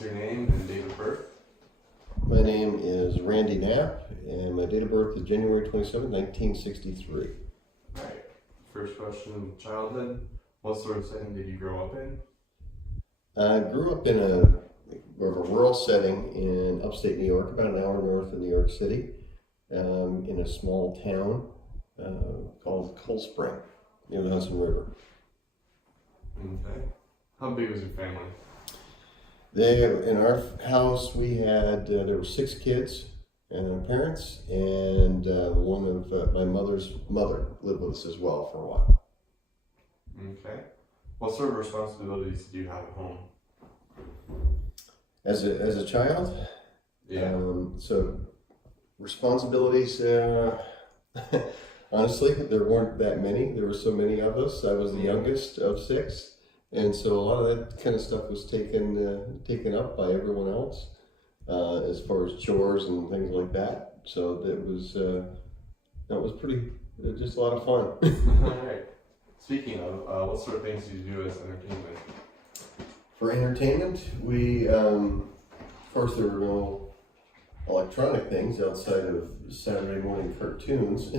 us your name and date of birth. My name is Randy Knapp, and my date of birth is January 27, 1963. Alright, first question, childhood. What sort of setting did you grow up in? I grew up in a rural setting in upstate New York, about an hour north of New York City, in a small town called Cold Spring, near the Hudson River. Okay. How big was your family? In our house, we had, there were 6 kids and parents, and one of my mother's mother lived with us as well for a while. Okay. What sort of responsibilities did you have at home? As a child? Yeah. So responsibilities, honestly, there weren't that many. There were so many of us. I was the youngest of 6. And so a lot of that kind of stuff was taken up by everyone else, as far as chores and things like that. So that was pretty, just a lot of fun. Alright. Speaking of, what sort of things do you do as entertainment? For entertainment, we, of course, there were no electronic things outside of Saturday morning cartoons.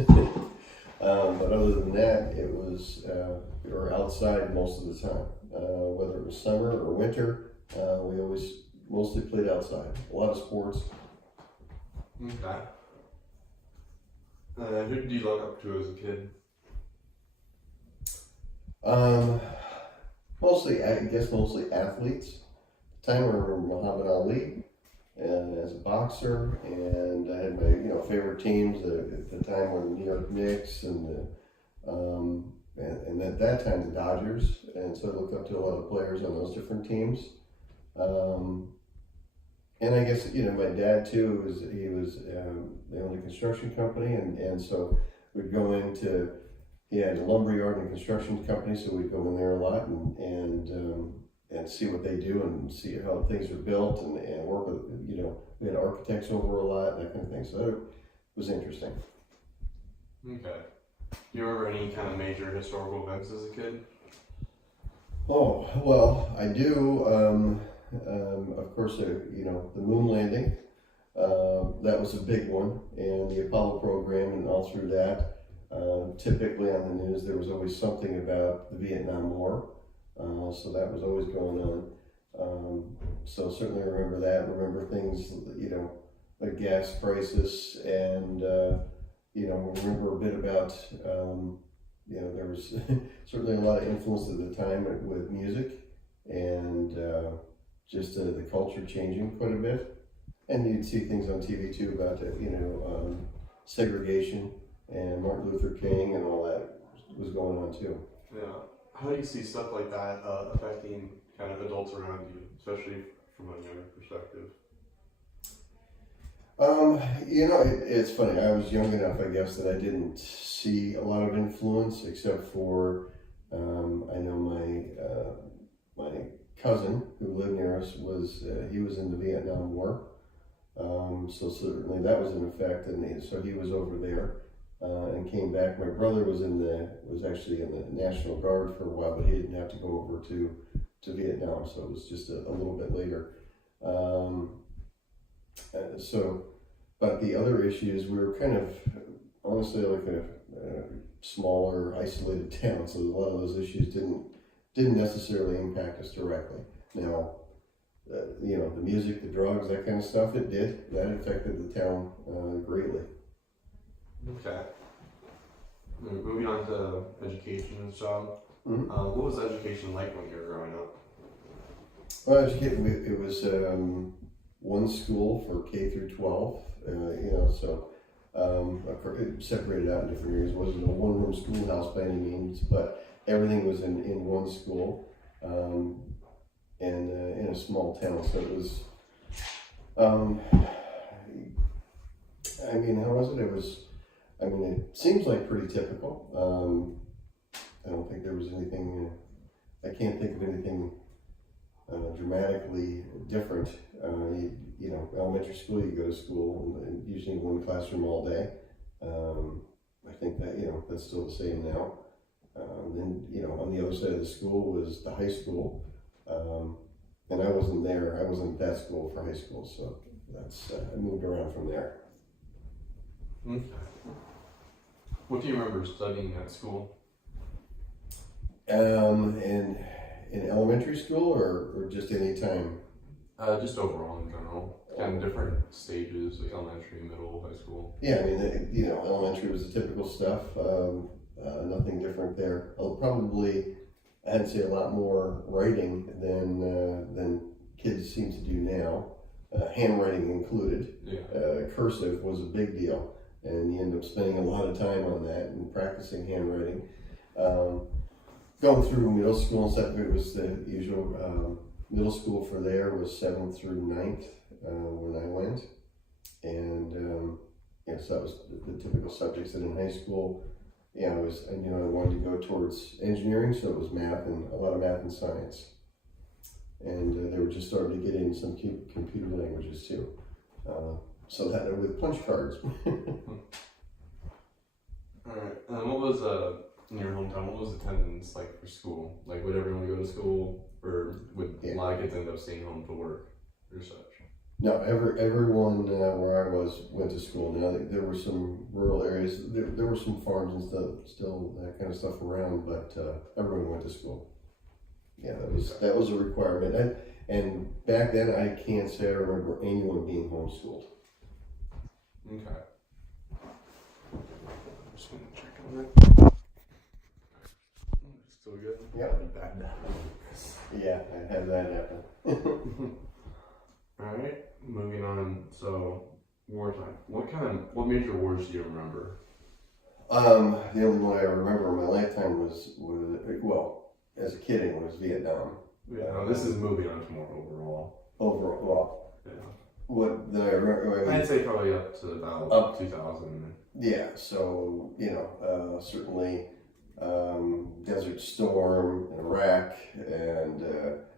But other than that, it was, we were outside most of the time. Whether it was summer or winter, we always mostly played outside. A lot of sports. Okay. Who did you look up to as a kid? Mostly athletes. At the time, I remember Muhammad Ali as a boxer, and I had my favorite teams at the time were the New York Knicks and at that time the Dodgers, and so I looked up to a lot of players on those different teams. And I guess my dad too he owned a construction company, and so we'd go into, he had a lumber yard and construction company, so we'd go in there a lot and see what they do and see how things are built and work with, we had architects over a lot, that kind of thing. So that was interesting. Okay. Do you remember any kind of major historical events as a kid? Oh, well, I do. Of course, the moon landing, that was a big one, and the Apollo program, and all through that. Typically on the news, there was always something about the Vietnam War. So that was always going on. So certainly remember that. Remember things, like gas crisis, and remember a bit about, there was certainly a lot of influence at the time with music and just the culture changing quite a bit. And you'd see things on TV too about segregation, and Martin Luther King and all that was going on too. Yeah. How do you see stuff like that affecting kind of adults around you, especially from a younger perspective? It's funny. I was young enough, I guess, that I didn't see a lot of influence, except for I know my cousin who lived near us he was in the Vietnam War, so certainly that was in effect, and so he was over there. And came back. My brother was actually in the National Guard for a while, but he didn't have to go over to Vietnam, so it was just a little bit later. But the other issues, we were kind of, honestly, like a smaller, isolated town, so a lot of those issues didn't necessarily impact us directly. Now, the music, the drugs, that kind of stuff, it did. That affected the town greatly. Okay. Moving on to education and job. Mm-hmm. What was education like when you were growing up? Well, it was one school for K through 12. So it separated out in different areas. It wasn't a one-room schoolhouse by any means, but everything was in one school, and in a small town. So it was. How was it? It seems like pretty typical. I don't think there was anything, I can't think of anything dramatically different. Elementary school, you go to school and usually in one classroom all day. I think that, that's still the same now. Then, on the other side of the school was the high school. and I wasn't there. I wasn't at that school for high school, so that's I moved around from there. Okay. What do you remember studying at school? In elementary school or just any time? Just overall in general. Kind of different stages, like elementary, middle, high school. Yeah, I mean, you know, elementary was the typical stuff. Nothing different there. I'd say a lot more writing than kids seem to do now. Handwriting included. Yeah. Cursive was a big deal, and you end up spending a lot of time on that and practicing handwriting. Going through middle school and stuff, it was the usual. Middle school for there was 7th through 9th when I went, and yes, that was the typical subjects. And in high school, yeah, I knew I wanted to go towards engineering, so it was math and a lot of math and science. And they were just starting to get in some computer languages too. So that with punch cards. Alright, and then what was, in your hometown, what was attendance like for school? Like, would everyone go to school, or would a lot of kids end up staying home to work or such? No, everyone where I was went to school. Now there were some rural areas, there were some farms and stuff, still that kind of stuff around, but everyone went to school. Yeah, that was a requirement. And back then, I can't say I remember anyone being homeschooled. Okay. Just gonna check on that. Still good? Yeah. Yeah, I had that happen. Alright, moving on. So, wartime. What major wars do you remember? The only one I remember in my lifetime was well, as a kid it was Vietnam. Yeah, this is moving on to more overall. Overall, Yeah. what did I remember? I'd say probably up to about 2000. Yeah, so, you know, certainly Desert Storm in Iraq and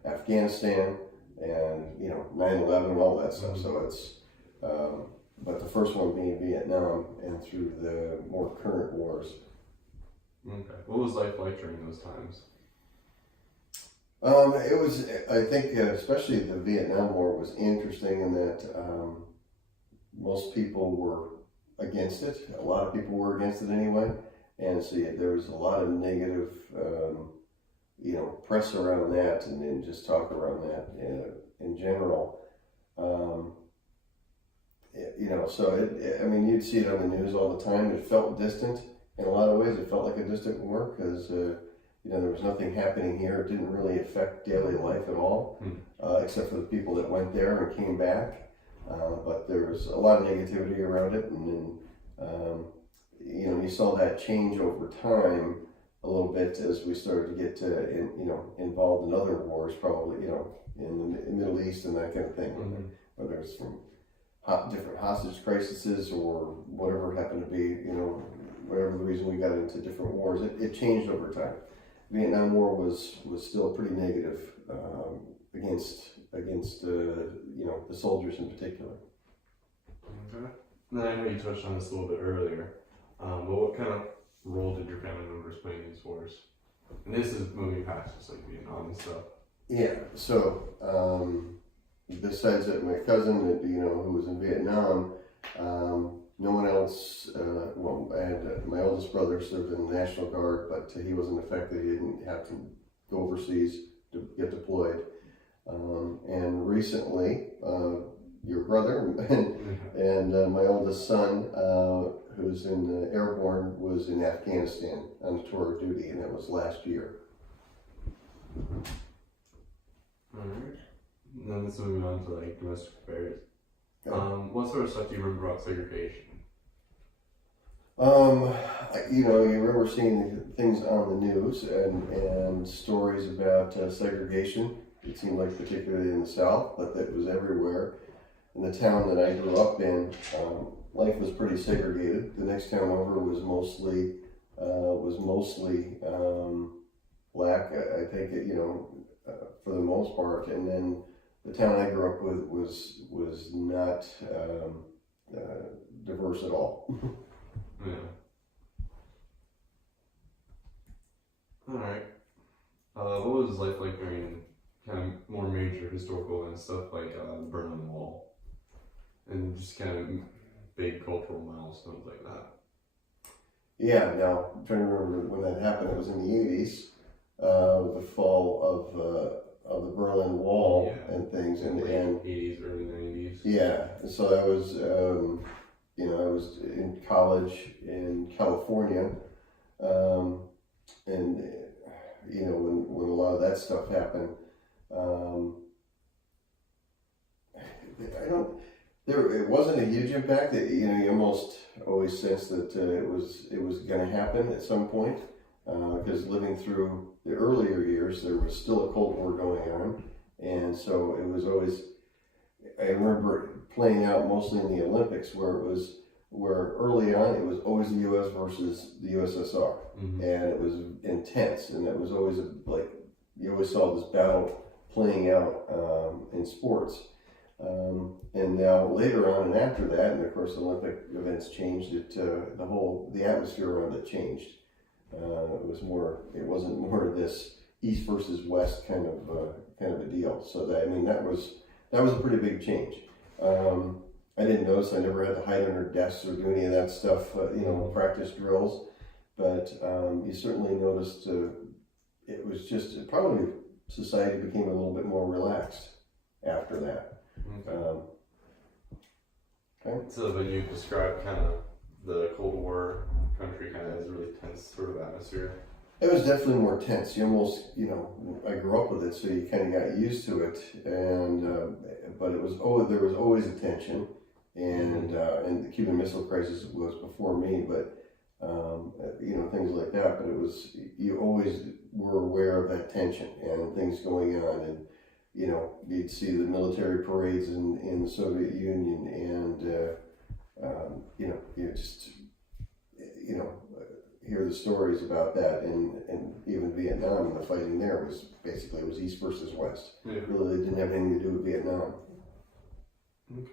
Afghanistan and, you know, 9/11 and all that stuff. So it's, but the first one being Vietnam and through the more current wars. Okay. What was life like during those times? It was, I think, especially the Vietnam War was interesting in that most people were against it. A lot of people were against it anyway. And so there was a lot of negative, you know, press around that and then just talk around that in general. You know, so I mean, you'd see it on the news all the time. It felt distant in a lot of ways. It felt like a distant war because, you know, there was nothing happening here. It didn't really affect daily life at all, except for the people that went there and came back. But there was a lot of negativity around it. And then, you know, you saw that change over time a little bit as we started to get you know, involved in other wars, probably, you know, in the Middle East and that kind of thing, whether it's from different hostage crises or whatever happened to be, you know, whatever the reason we got into different wars, it changed over time. Vietnam War was still pretty negative against you know, the soldiers in particular. Okay. Then I know you touched on this a little bit earlier. But what kind of role did your family members play in these wars? And this is moving past just like Vietnam and stuff. Yeah, so besides my cousin, you know, who was in Vietnam, no one else, well, I had my oldest brother served in the National Guard, but he wasn't affected. He didn't have to go overseas to get deployed. And recently, your brother and my oldest son, who's in airborne, was in Afghanistan on tour of duty, and that was last year. Alright. And then let's move on to like domestic affairs. What sort of stuff do you remember about segregation? You know, you remember seeing things on the news and stories about segregation. It seemed like particularly in the South, but that was everywhere. In the town that I grew up in, life was pretty segregated. The next town over was mostly black. I think it, you know, for the most part. And then the town I grew up with was not diverse at all. Yeah. All right. What was life like during kind of more major historical events, stuff like the Berlin Wall, and just kind of big cultural milestones like that. Yeah, now I'm trying to remember when that happened. It was in the 80s, the fall of the Berlin Wall and things, and 80s, early 90s. Yeah, so I was, I was in college in California, and when a lot of that stuff happened, it wasn't a huge impact. You almost always sense that it was going to happen at some point, because living through the earlier years, there was still a Cold War going on, and so it was always. I remember playing out mostly in the Olympics, where early on it was always the U.S. versus the USSR, and it was intense, and it was always like you always saw this battle playing out in sports. And now later on and after that, and of course Olympic events changed it. The atmosphere around it changed. It wasn't more of this East versus West kind of a deal. So that was a pretty big change. I didn't notice. I never had to hide under desks or do any of that stuff. Practice drills, but you certainly noticed. It was just probably society became a little bit more relaxed after that. Okay. So then you described kind of the Cold War country kind of as a really tense sort of atmosphere. It was definitely more tense. You almost, I grew up with it, so you kind of got used to it. And but there was always a tension, and the Cuban Missile Crisis was before me, but things like that. But you always were aware of that tension and things going on, and you'd see the military parades in the Soviet Union, and you just hear the stories about that, and even Vietnam, and the fighting there was basically it was East versus West. Yeah. Really, it didn't have anything to do with Vietnam. Okay.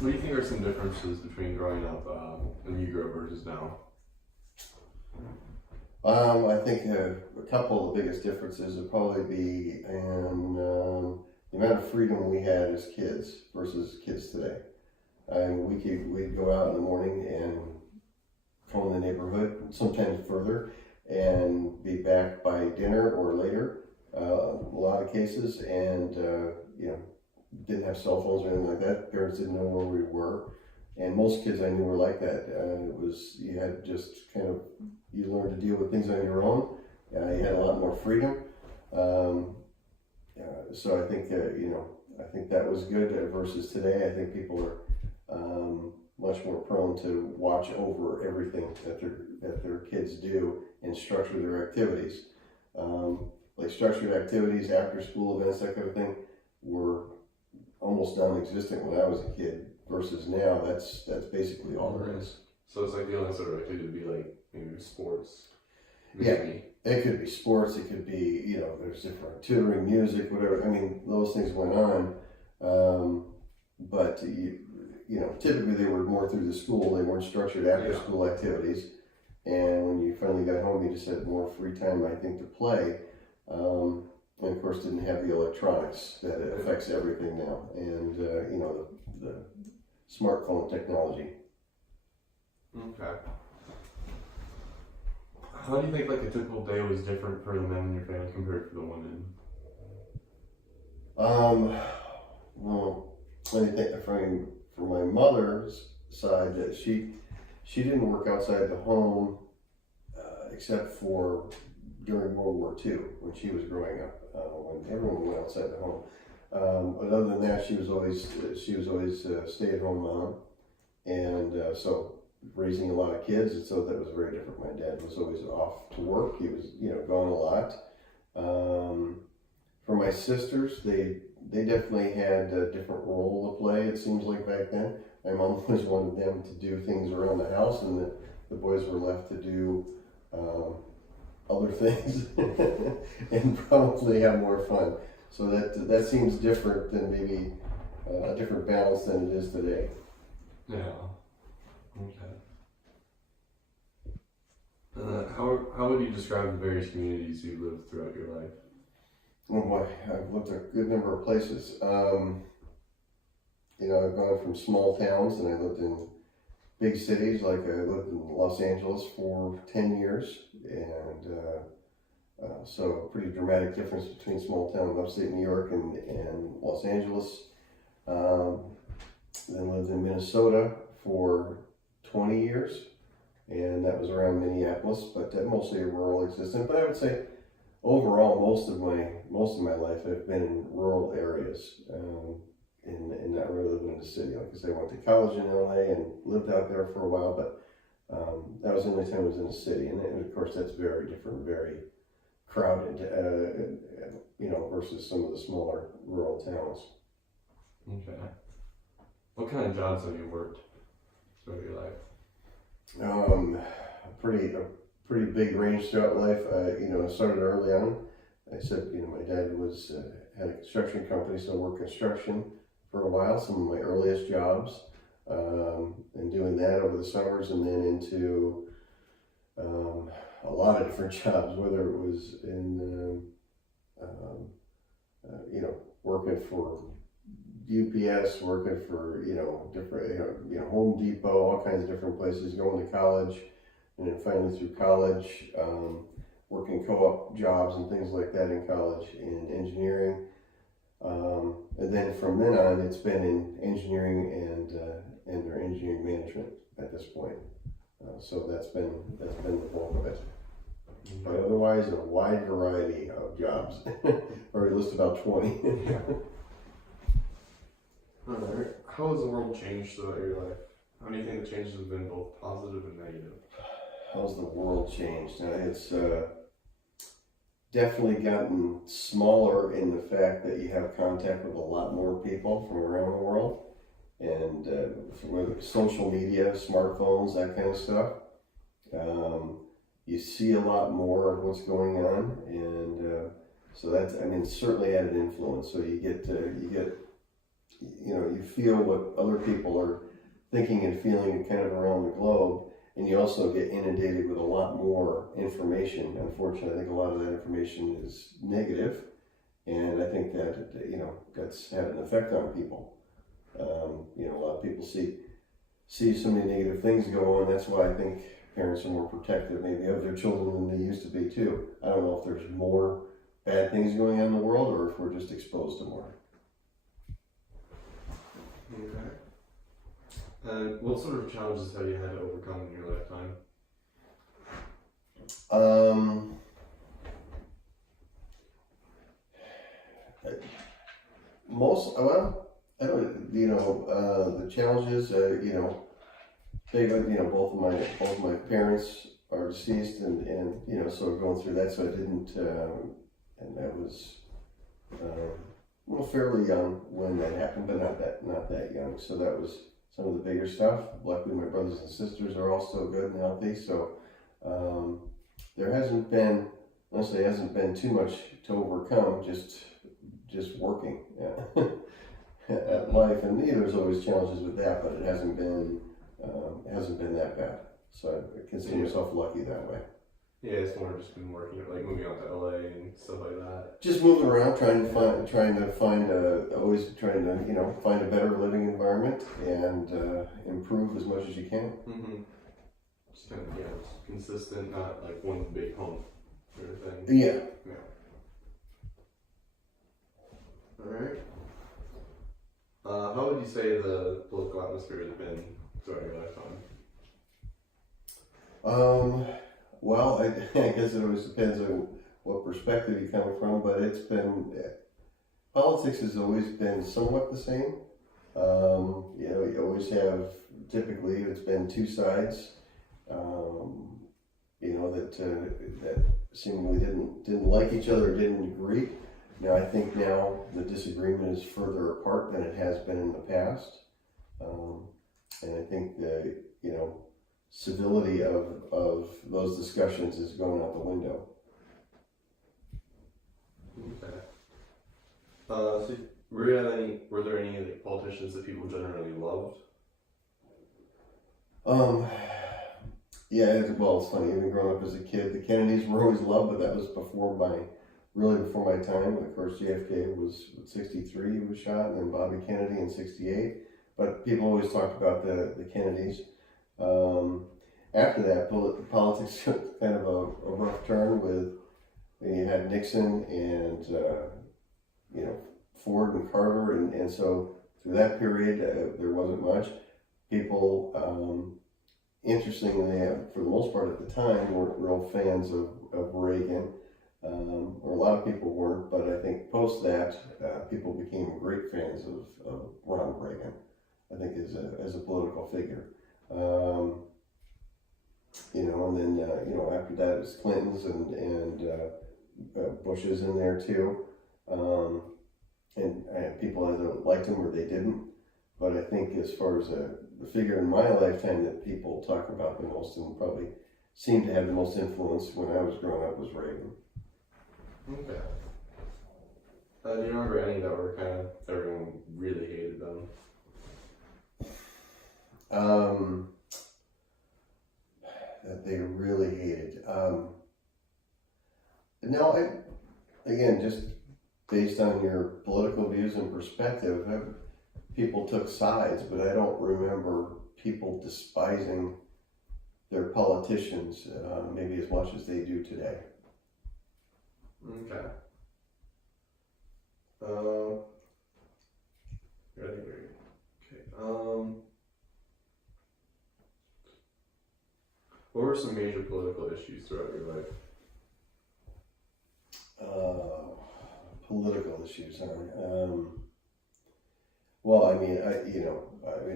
What do you think are some differences between growing up when you grew up versus now? I think a couple of the biggest differences would probably be in the amount of freedom we had as kids versus kids today. We'd go out in the morning and comb the neighborhood, sometimes further, and be back by dinner or later. A lot of cases, and didn't have cell phones or anything like that. Parents didn't know where we were, and most kids I knew were like that. You had just you learned to deal with things on your own. You had a lot more freedom. So I think I think that was good versus today. I think people are much more prone to watch over everything that their kids do and structure their activities. Like structured activities, after school events, that kind of thing, were almost non-existent when I was a kid. Versus now, that's basically all there is. So it's like the only sort of activity would be like maybe sports. Maybe. Yeah, it could be sports. It could be there's different tutoring, music, whatever. I mean, those things went on, but typically they were more through the school. They weren't structured after school activities. And when you finally got home, you just had more free time, I think, to play. And of course, didn't have the electronics that affects everything now, and the smartphone technology. Okay. How do you think like a typical day was different for the men in your family compared to the women? Well, I think from my mother's side, that she didn't work outside the home except for during World War II when she was growing up, when everyone went outside the home. But other than that, she was always a stay-at-home mom, and so raising a lot of kids, and so that was very different. My dad was always off to work. He was gone a lot. For my sisters, they definitely had a different role to play. It seems like back then, my mom always wanted them to do things around the house, and the boys were left to do other things and probably have more fun. So that seems different than maybe a different balance than it is today. Yeah. Okay. How would you describe the various communities you lived throughout your life? Oh boy, I've lived a good number of places. I've gone from small towns, and I lived in big cities. Like I lived in Los Angeles for 10 years, and so a pretty dramatic difference between small town upstate New York and Los Angeles. Then lived in Minnesota for 20 years, and that was around Minneapolis, but mostly a rural existence. But I would say overall, most of my life I've been in rural areas, and not really living in the city. Like I say, I went to college in LA and lived out there for a while, but that was the only time I was in the city. And of course, that's very different, very crowded, versus some of the smaller rural towns. Okay. What kind of jobs have you worked throughout your life? A pretty big range throughout life. I started early on. I said, my dad had a construction company, so I worked construction for a while. Some of my earliest jobs, and doing that over the summers, and then into a lot of different jobs, whether it was in working for UPS, working for different Home Depot, all kinds of different places, going to college, and then finally through college, working co-op jobs and things like that in college in engineering, and then from then on it's been in engineering and their engineering management at this point. So that's been the bulk of it. But otherwise, a wide variety of jobs. Already listed about 20. Yeah. Alright. How has the world changed throughout your life? How do you think the changes have been both positive and negative? How's the world changed? It's definitely gotten smaller in the fact that you have contact with a lot more people from around the world, and with social media, smartphones, that kind of stuff. You see a lot more of what's going on, and so that's, certainly had an influence. So you feel what other people are thinking and feeling kind of around the globe, and you also get inundated with a lot more information. Unfortunately, I think a lot of that information is negative, and I think that that's had an effect on people. A lot of people see so many negative things go on. That's why I think parents are more protective maybe of their children than they used to be too. I don't know if there's more bad things going on in the world, or if we're just exposed to more. Okay. And what sort of challenges have you had to overcome in your lifetime? The challenges, both of my parents are deceased, and so going through that, so I didn't, and I was, fairly young when that happened, but not that young. So that was some of the bigger stuff. Luckily, my brothers and sisters are all still good and healthy. So there hasn't been too much to overcome. Just working at life, and there's always challenges with that, but it hasn't been that bad. So I consider myself lucky that way. Yeah, it's more just been working, like moving out to LA and stuff like that. Just moving around, trying to find a better living environment and improve as much as you can. Mm-hmm. Just kind of it's consistent, not like one big home sort of thing. Yeah. All right. How would you say the political atmosphere has been throughout your lifetime? Well, I guess it always depends on what perspective you come from, but politics has always been somewhat the same. You always have, typically, it's been two sides, that seemingly didn't like each other, didn't agree. Now, I think now the disagreement is further apart than it has been in the past. And I think the, civility of those discussions is going out the window. Okay. So Were there any like politicians that people generally loved? Yeah, well, it's funny, even growing up as a kid, the Kennedys were always loved, but that was really before my time. Of course, JFK was 63, he was shot, and then Bobby Kennedy in 68. But people always talked about the Kennedys. After that, politics took kind of a rough turn with, you had Nixon and, Ford and Carter, and so through that period, there wasn't much. People, interestingly, for the most part at the time, weren't real fans of Reagan, or a lot of people weren't, but I think post that, people became great fans of Ronald Reagan, I think, as a political figure. And then, after that, it was Clintons and Bush's in there too. And people either liked him or they didn't. But I think as far as the figure in my lifetime that people talk about the most and probably seemed to have the most influence when I was growing up was Reagan. Okay. Do you remember any that were kind of everyone really hated them? That they really hated. No, again, just based on your political views and perspective, people took sides, but I don't remember people despising their politicians maybe as much as they do today. Okay. Ready? Okay. What were some major political issues throughout your life? Political issues, huh? Well, I mean,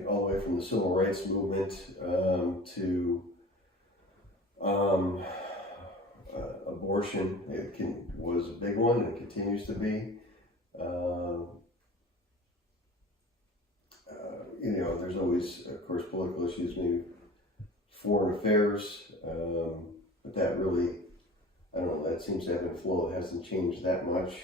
all the way from the civil rights movement to abortion, was a big one and continues to be. There's always, of course, political issues, maybe foreign affairs, but that really, I don't know, that seems to ebb and flow. It hasn't changed that much.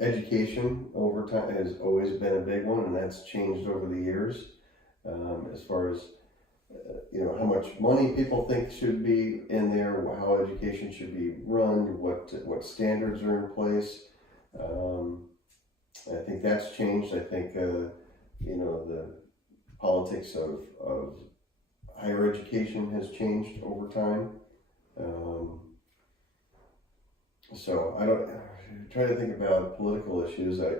Education over time has always been a big one, and that's changed over the years. As far as how much money people think should be in there, how education should be run, what standards are in place. I think that's changed. I think the politics of higher education has changed over time. So I try to think about political issues. I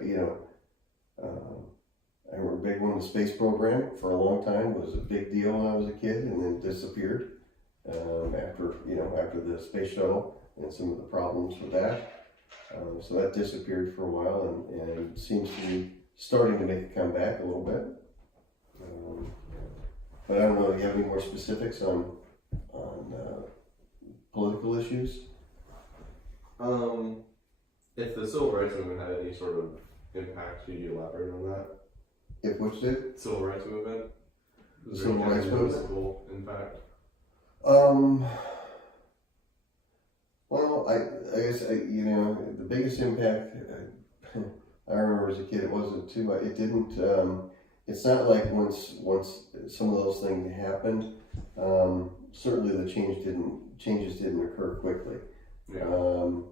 remember a big one, the space program for a long time was a big deal when I was a kid, and then disappeared after the space shuttle and some of the problems with that. So that disappeared for a while and seems to be starting to make a comeback a little bit. But I don't know, do you have any more specifics on political issues? If the civil rights movement had any sort of impact, could you elaborate on that? If which did? Civil rights movement? Was Civil rights movement? Impact? Well, I guess the biggest impact I remember as a kid, it wasn't too much. It didn't. It's not like once some of those things happened. Certainly, the changes didn't occur quickly. Yeah.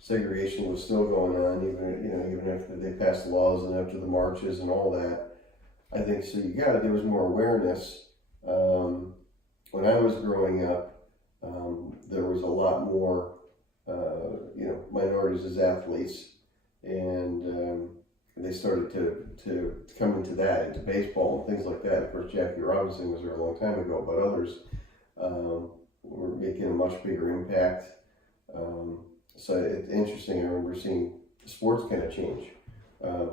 Segregation was still going on, even after they passed laws and after the marches and all that. I think so. There was more awareness. When I was growing up, there was a lot more, minorities as athletes, and they started to come into into baseball and things like that. Of course, Jackie Robinson was there a long time ago, but others were making a much bigger impact. So it's interesting. I remember seeing sports kind of change.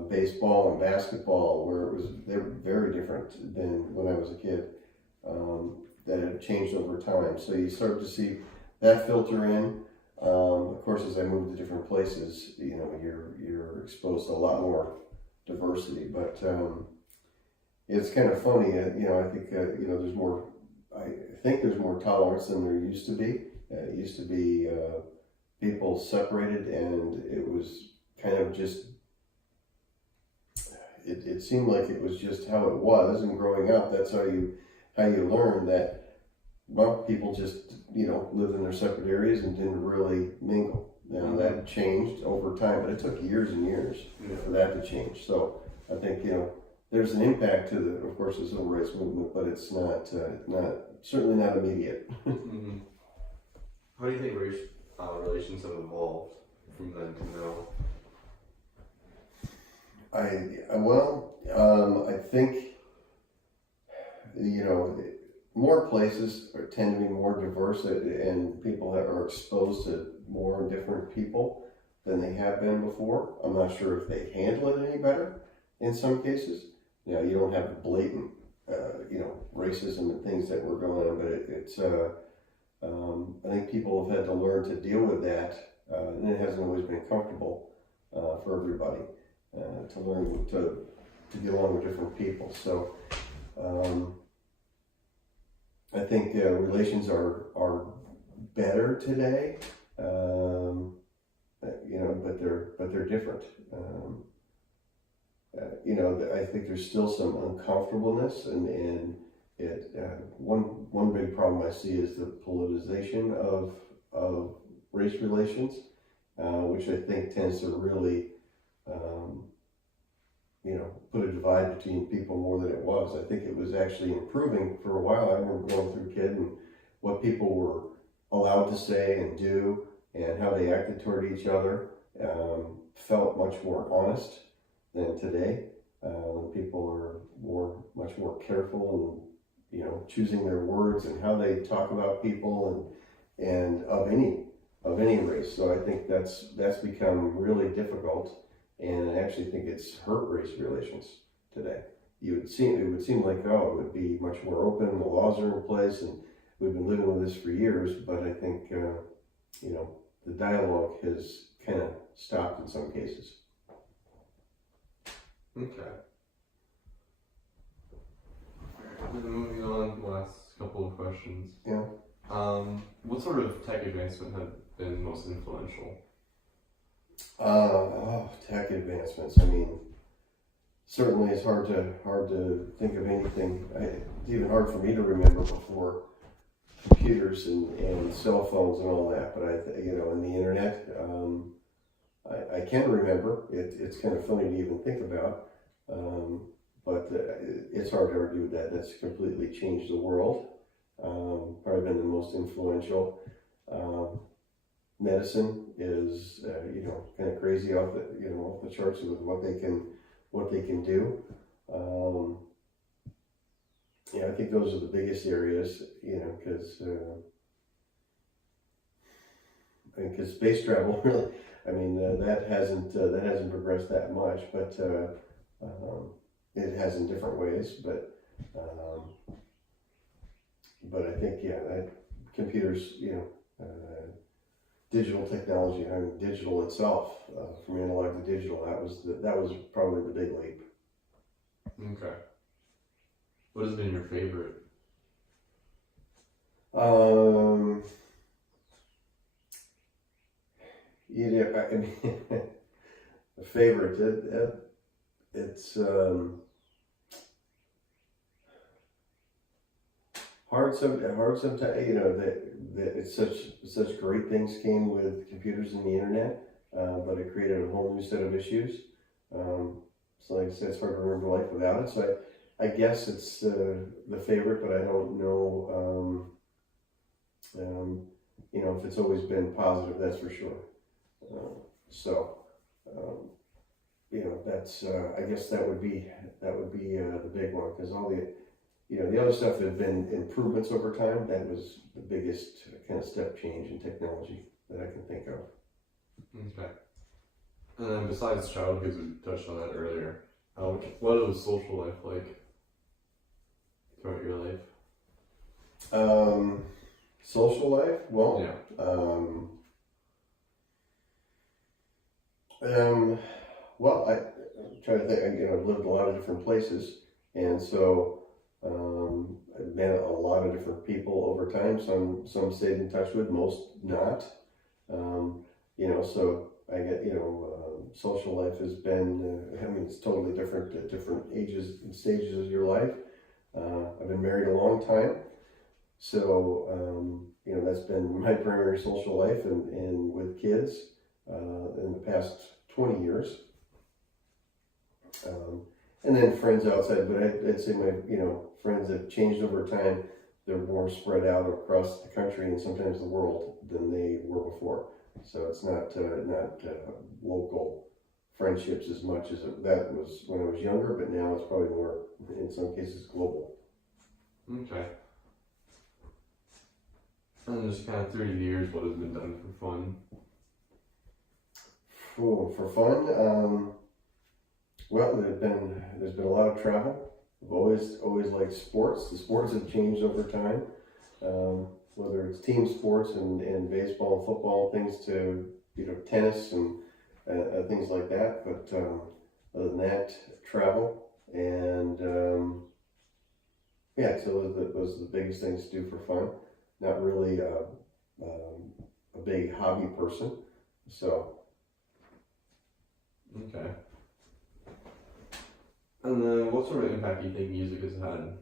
Baseball and basketball, where they were very different than when I was a kid. That had changed over time. So you start to see that filter in. Of course, as I moved to different places, you're exposed to a lot more diversity. But it's kind of funny. I think there's more. I think there's more tolerance than there used to be, It used to be people separated, and it was kind of just, it seemed like it was just how it was, and growing up, that's how you learn that, well, people just, lived in their separate areas and didn't really mingle. Now that changed over time, but it took years and years for that to change. So I think, there's an impact to of course, the civil rights movement, but it's not certainly not immediate. Mm-hmm. How do you think race relations have evolved from then to now? I think, more places tend to be more diverse, and people that are exposed to more different people than they have been before. I'm not sure if they handle it any better in some cases. You don't have the blatant, racism and things that were going on, but I think people have had to learn to deal with that, and it hasn't always been comfortable for everybody to learn to get along with different people. So I think relations are better today, but they're different. I think there's still some uncomfortableness, and one big problem I see is the politicization of race relations, which I think tends to really, put a divide between people more than it was. I think it was actually improving for a while. I remember going through KID and what people were allowed to say and do, and how they acted toward each other, felt much more honest than today. When people are much more careful and choosing their words and how they talk about people and of any race. So I think that's become really difficult, and I actually think it's hurt race relations today. It would seem like, it would be much more open. The laws are in place, and we've been living with this for years. But I think the dialogue has kind of stopped in some cases. Okay. Then moving on, last couple of questions. Yeah. What sort of tech advancement have been most influential? Tech advancements. I mean, certainly it's hard to think of anything. It's even hard for me to remember before computers and cell phones and all that. But and the internet. I can remember. It's kind of funny to even think about. But it's hard to argue that that's completely changed the world. Probably been the most influential. Medicine is kind of crazy off the charts with what they can do. I think those are the biggest areas, because space travel really, that hasn't progressed that much, but it has in different ways. But I think computers, digital technology, digital itself, from analog to digital, that was probably the big leap. Okay. What has been your favorite? A favorite. It's hard sometimes. That it's such great things came with computers and the internet, but it created a whole new set of issues. So like I said, it's hard to remember life without it. So I guess it's the favorite, but I don't know. If it's always been positive, that's for sure. That's I guess that would be the big one, because all the other stuff have been improvements over time. That was the biggest kind of step change in technology that I can think of. Okay. And then besides childhood, because we touched on that earlier, what was social life like throughout your life? Social life? Well, yeah. I'm trying to think. I've lived a lot of different places, and so I've met a lot of different people over time. Some stayed in touch with, most not. You know, so I get, you know, social life has been, I mean, it's totally different at different ages and stages of your life. I've been married a long time, so, you know, that's been my primary social life, and with kids in the past 20 years. And then friends outside, but I'd say my, you know, friends have changed over time. They're more spread out across the country and sometimes the world than they were before. So it's not local friendships as much as that was when I was younger, but now it's probably more, in some cases, global. Okay. And just kind of through the years, what has been done for fun? Oh, for fun, well, there's been a lot of travel. I've always liked sports. The sports have changed over time, whether it's team sports and baseball and football, things to, you know, tennis and things like that. But other than that, travel and yeah, so those are the biggest things to do for fun. Not really a big hobby person, so. Okay. And then what sort of impact do you think music has had?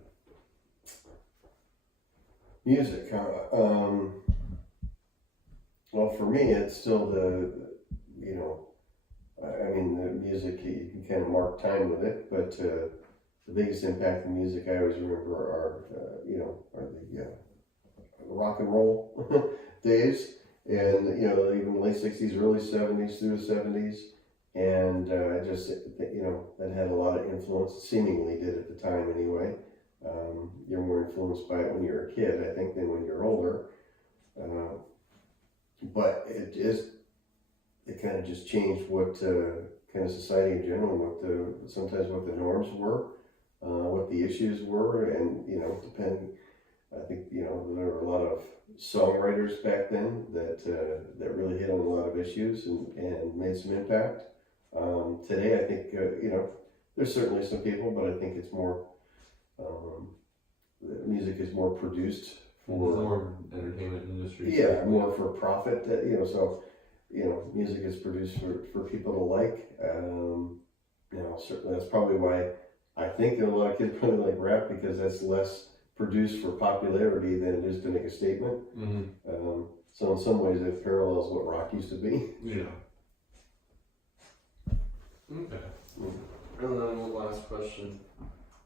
Music, well, for me, it's still you know, I mean, the music, you kind of mark time with it, but the biggest impact in music I always remember are the rock and roll days, and, you know, even the late 60s, early 70s through the 70s. And just, you know, that had a lot of influence, seemingly did at the time anyway. You're more influenced by it when you're a kid, I think, than when you're older. But it kind of just changed what kind of society in general, sometimes what the norms were, what the issues were, and, you know, I think, you know, there were a lot of songwriters back then that really hit on a lot of issues and made some impact. Today, I think, you know, there's certainly some people, but I think it's more, music is more produced for more entertainment industry. Yeah, more for profit, you know, so, you know, music is produced for people to like. You know, certainly that's probably why I think that a lot of kids probably like rap, because that's less produced for popularity than it is to make a statement. Mm-hmm. So in some ways it parallels what rock used to be. Yeah. Okay. And then one last question.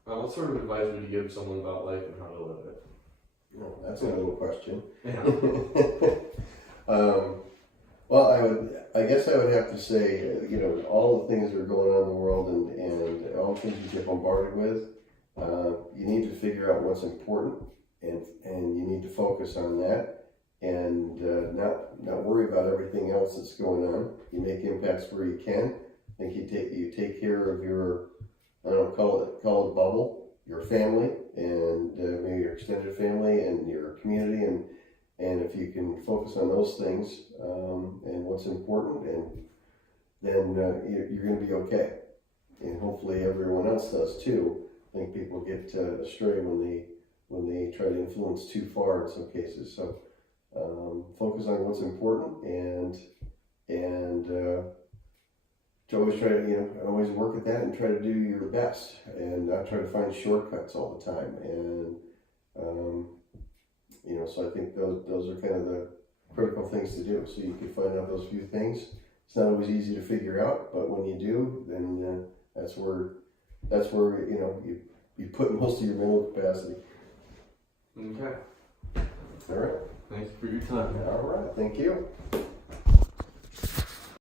What sort of advice would you give someone about life and how to live it? Oh, that's a little question. Yeah. Well, I guess I would have to say, you know, all the things that are going on in the world and all the things you get bombarded with, you need to figure out what's important, and you need to focus on that, and not worry about everything else that's going on. You make impacts where you can. I think you take care of your, I don't know, call it bubble, your family, and maybe your extended family and your community, and if you can focus on those things and what's important, and then you're going to be okay, and hopefully everyone else does too. I think people get astray when they try to influence too far in some cases. So focus on what's important, and to always try to, you know, always work at that and try to do your best, and not try to find shortcuts all the time. And you know, so I think those are kind of the critical things to do. So you can find out those few things. It's not always easy to figure out, but when you do, then that's where you know you put most of your mental capacity. Okay. All right. Thank you for your time. All right. Thank you.